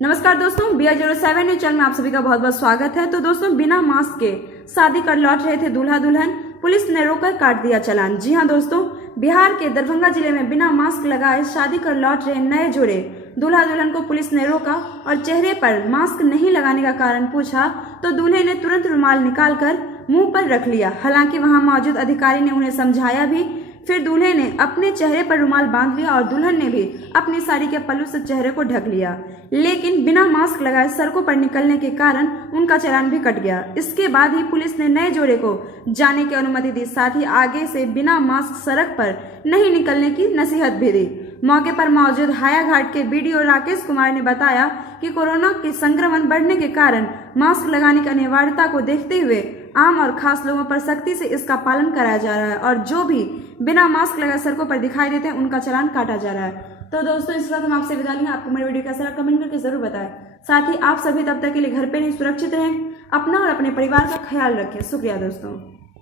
नमस्कार दोस्तों, BR07 news channel में आप सभी का बहुत बहुत स्वागत है। तो दोस्तों, बिना मास्क के शादी कर लौट रहे थे दूल्हा दुल्हन, पुलिस ने रोककर काट दिया चालान। जी हां दोस्तों, बिहार के दरभंगा जिले में बिना मास्क लगाए शादी कर लौट रहे नए जोड़े दूल्हा दुल्हन को पुलिस ने रोका और चेहरे पर मास्क नहीं लगाने का कारण पूछा तो दूल्हे ने तुरंत रुमाल निकालकर मुंह पर रख लिया। हालांकि वहां मौजूद अधिकारी ने उन्हें समझाया भी। फिर दूल्हे ने अपने चेहरे पर रुमाल बांध लिया और दुल्हन ने भी अपनी साड़ी के पल्लू से चेहरे को ढक लिया, लेकिन बिना मास्क लगाए सड़कों पर निकलने के कारण उनका चालान भी कट गया। इसके बाद ही पुलिस ने नए जोड़े को जाने की अनुमति दी, साथ ही आगे से बिना मास्क सड़क पर नहीं निकलने की नसीहत भी दी। मौके पर मौजूद हायाघाट के BDO राकेश कुमार ने बताया कि कोरोना के संक्रमण बढ़ने के कारण मास्क लगाने की अनिवार्यता को देखते हुए आम और खास लोगों पर सख्ती से इसका पालन कराया जा रहा है और जो भी बिना मास्क लगाए सड़कों पर दिखाई देते हैं उनका चालान काटा जा रहा है। तो दोस्तों, इस वक्त हम आपसे विदा लेंगे। आपको मेरी वीडियो कैसा लगा कमेंट करके जरूर बताएं। साथ ही आप सभी तब तक के लिए घर पे नहीं, सुरक्षित रहें, अपना और अपने परिवार का ख्याल रखें। शुक्रिया दोस्तों।